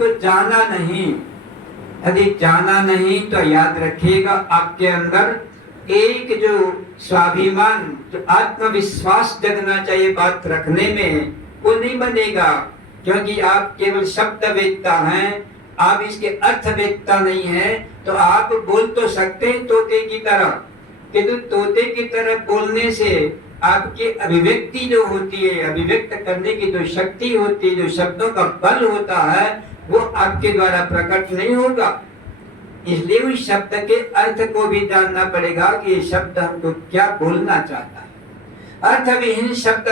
इसको जाना नहीं। यदि जाना नहीं तो याद रखिएगा आपके अंदर एक जो स्वाभिमान, जो आत्मविश्वास जगना चाहिए बात रखने में, वो नहीं बनेगा। क्योंकि आप केवल शब्द वेदता हैं, आप इसके अर्थ वेदता नहीं है। तो आप बोल तो सकते हैं तोते की तरह, किंतु तोते की तरह बोलने से आपकी अभिव्यक्ति जो होती है, अभिव्यक्त करने की जो शक्ति होती है, जो शब्दों का बल होता है, वो आपके द्वारा प्रकट नहीं होगा। इसलिए उस शब्द के अर्थ को भी जानना पड़ेगा कि ये शब्द हमको क्या बोलना चाहता है। अर्थविहीन शब्द,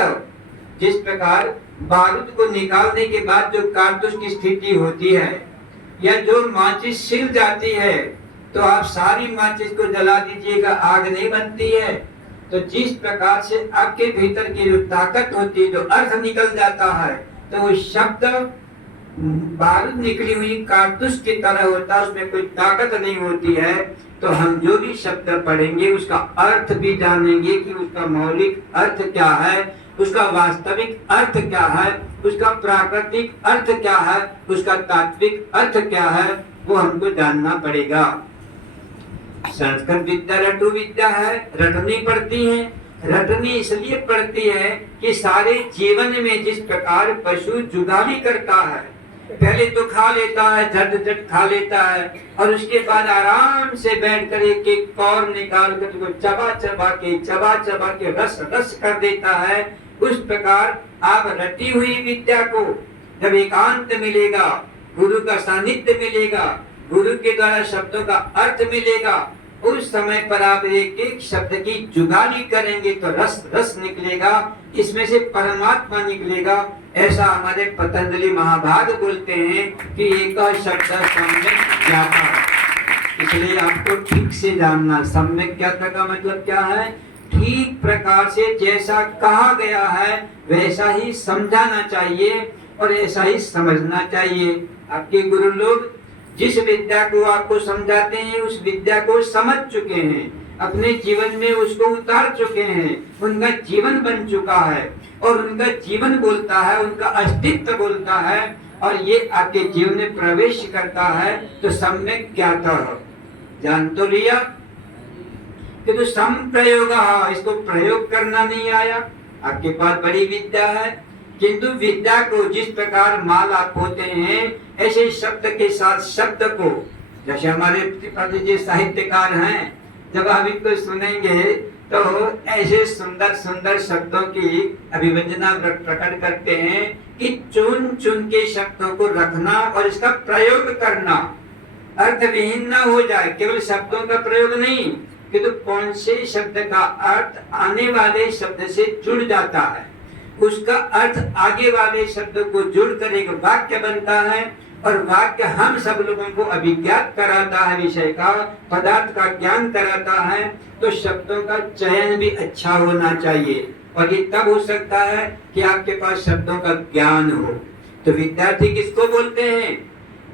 जिस प्रकार बारूद को निकालने के बाद जो कारतूस की स्थिति होती है, या जो माचिस सिल जाती है तो आप सारी माचिस को जला दीजिएगा, आग नहीं बनती है। तो जिस प्रकार से आपके भीतर की जो ताकत होती है, जो अर्थ निकल जाता है, तो वो शब्द बारूद निकली हुई कारतूस की तरह होता है, उसमें कोई ताकत नहीं होती है। तो हम जो भी शब्द पढ़ेंगे उसका अर्थ भी जानेंगे कि उसका मौलिक अर्थ क्या है, उसका वास्तविक अर्थ क्या है, उसका प्राकृतिक अर्थ क्या है, उसका तात्विक अर्थ क्या है, वो हमको जानना पड़ेगा। संस्कृत विद्या रटु विद्या है, रटनी पड़ती है। रटनी इसलिए पड़ती है कि सारे जीवन में जिस प्रकार पशु जुगाली करता है, पहले तो खा लेता है, झट झट खा लेता है, और उसके बाद आराम से बैठ कर एक एक कौर निकाल कर चबा चबा के रस रस कर देता है। उस प्रकार आप रटी हुई विद्या को जब एकांत मिलेगा, गुरु का सानिध्य मिलेगा, गुरु के द्वारा शब्दों का अर्थ मिलेगा, उस समय पर आप एक एक शब्द की जुगाली करेंगे तो रस रस निकलेगा, इसमें से परमात्मा निकलेगा। ऐसा हमारे पतंजलि महाभाग बोलते हैं कि एक शब्द सम्यक ज्ञाता। इसलिए आपको ठीक से जानना, सम्यक ज्ञाता का मतलब क्या है? ठीक प्रकार से जैसा कहा गया है वैसा ही समझाना चाहिए और ऐसा ही समझना चाहिए। आपके गुरु लोग जिस विद्या को आपको समझाते हैं उस विद्या को समझ चुके हैं, अपने जीवन में उसको उतार चुके हैं, उनका जीवन बन चुका है और उनका जीवन बोलता है, उनका अस्तित्व बोलता है, और ये आपके जीवन में प्रवेश करता है तो सम्यक ज्ञाता हो। जान तो लिया कि तो संप्रयोग, इसको प्रयोग करना नहीं आया। आपके पास बड़ी विद्या है, किंतु विद्या को जिस प्रकार माला पोते हैं, ऐसे शब्द के साथ शब्द को, जैसे हमारे प्रतिपादित जी साहित्यकार हैं, जब आप इनको सुनेंगे तो ऐसे सुंदर सुंदर शब्दों की अभिव्यंजना प्रकट करते हैं कि चुन चुन के शब्दों को रखना और इसका प्रयोग करना, अर्थविहीन न हो जाए। केवल शब्दों का प्रयोग नहीं, किंतु कौन से शब्द का अर्थ आने वाले शब्द से जुड़ जाता है, उसका अर्थ आगे वाले शब्द को जुड़कर एक वाक्य बनता है, और वाक्य हम सब लोगों को अभिज्ञात कराता है, विषय का पदार्थ का ज्ञान कराता है। तो शब्दों का चयन भी अच्छा होना चाहिए, और ये तब हो सकता है कि आपके पास शब्दों का ज्ञान हो। तो विद्यार्थी किसको बोलते हैं?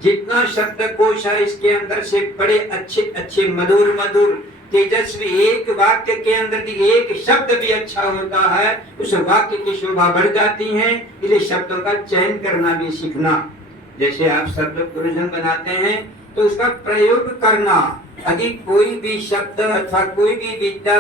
जितना शब्दकोश है इसके अंदर से बड़े अच्छे अच्छे मधुर मधुर तेजस्वी एक वाक्य के अंदर की एक शब्द भी अच्छा होता है, उस वाक्य की शोभा बढ़ जाती है। इसलिए शब्दों का चयन करना भी सीखना। जैसे आप शब्द गुरुजन बनाते हैं तो उसका प्रयोग करना। यदि कोई भी शब्द अथवा कोई भी विद्या